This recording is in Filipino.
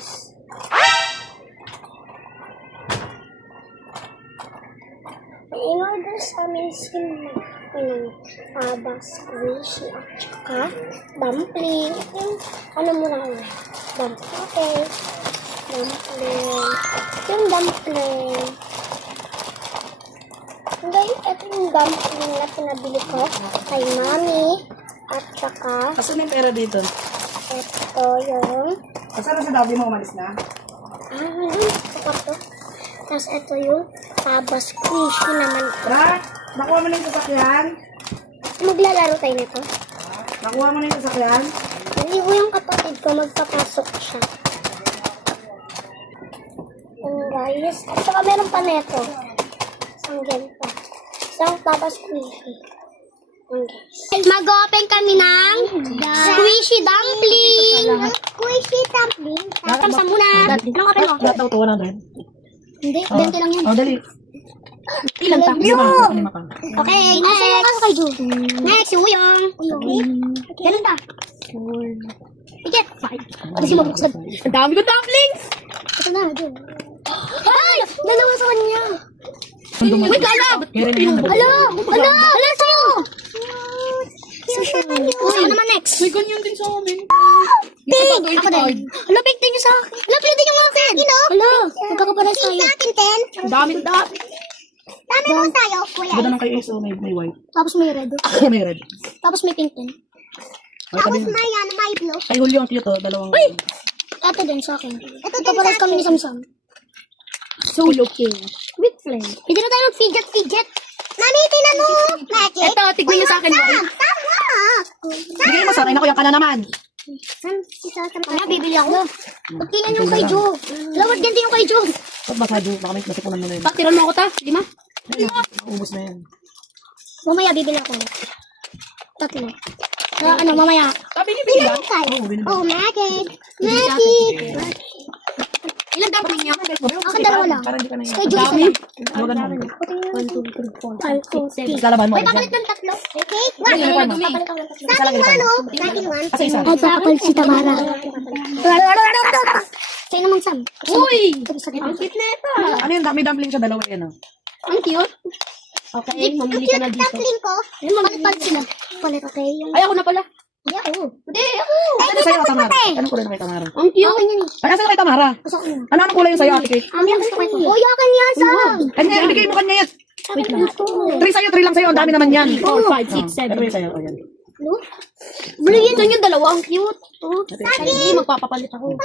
guys. In-order sa amin sila squishy at saka dumpling. Ano mo lang ulit? Dumpling. Yung dumpling. Guys, ito yung dumpling na pinabili ko kay mami. At saka, Asan yung pera dito? ito yung Asan na si Dabi mo umalis na? ito. Tapos ito yung squishy naman. Tara, nakuha mo na yung sasakyan? Maglalaro tayo nito. Nakuha mo na yung sasakyan? Hindi ko yung kapatid ko, magpapasok siya. And guys, at saka meron pa neto. Isang ganito. Isang squishy. And guys. Mag-open kami ng squishy dumpling. Squishy dumpling. Kamsa muna. Anong open mo? Lahat daw to 100. Hindi, 20 lang yan. Oh, dali. Ilan pa? Lima pa. Okay, next. Kay Ju. Next, yung uyong. Ganun ta. Ticket. 5. Ano si mabuksan? Ang dami ko dumplings! Ito na, Ju. Ay! Dalawa sa kanya. Wait, alam! Hala, sa'yo. Gusto ko naman next. May ganyan din sa amin. Pink! Ako din. Hala, pink din yung sa akin. Hala, pink din yung akin. Hala, magkakaparas tayo. Sa akin, Ten. Ang dami na. Dami mo tayo, kuya. Ganda ng kay Ace, may white. Tapos may red. May red. Tapos may pink din. Tapos may blue. Ay, Julio ang tito, dalawang. Ito din sa akin. Ito paras kami ni Samsam. Solo king. With flame. Hindi na tayo mag-fidget. Mami, tinano. Magic. Ito, tignan niyo sa akin, boy. Bigay mo sa akin, ako yung kana naman. Ano, bibili ako. Pagtingin yung kay Jo. Lawat ganti yung kay Jo. Ba't masyado? Baka may nasipunan mo na yun. Tiran mo ako ta. 5. Ubus na yan. Mamaya bibili ako. 3. Ano, mamaya. Binibili lang? Oo, binibili. Oh, magic. Magic. Ilan dumpling niya? Ako 2 lang. Para hindi ka na yun. Kay Jo isa Dami. lang. Huwag ganun. 1, 2, 3, 4, 5, 6, 7. Lalaban mo. Uy, papalit ng 3. Okay? Ano yung requirement? Papalit ako ng 3. Isa lang yung requirement. Sa akin 1. Kasi isa. Ay, papalit si Tamara. Sa'yo naman, Sam. Uy! Ang cute na ito. Ano yun? May dumpling siya, dalawa yan. Ang cute. Okay, mamili ka na dito. Dumpling ko. Palit sila. Palit, okay. Ay, ako na pala. Hindi ako. Hindi, ako. Ano sa'yo, Tamara? Anong kulay na kay Tamara? Ang cute. Okay yan. Ay, asan na kay Tamara? Anong kulay yung sa'yo, Ate Kate? Ang gusto ko ito. Uy, akin yan, Sam. Ay, hindi, ibigay mo kanya yan. Wait lang. 3 sa'yo, 3 lang sa'yo. Ang dami naman yan. 4, 5, 6, 7. Ito yung sa'yo. Ayan. Blue? Blue yun. Doon yung 2. Ang cute. Hindi, magpapapalit ako.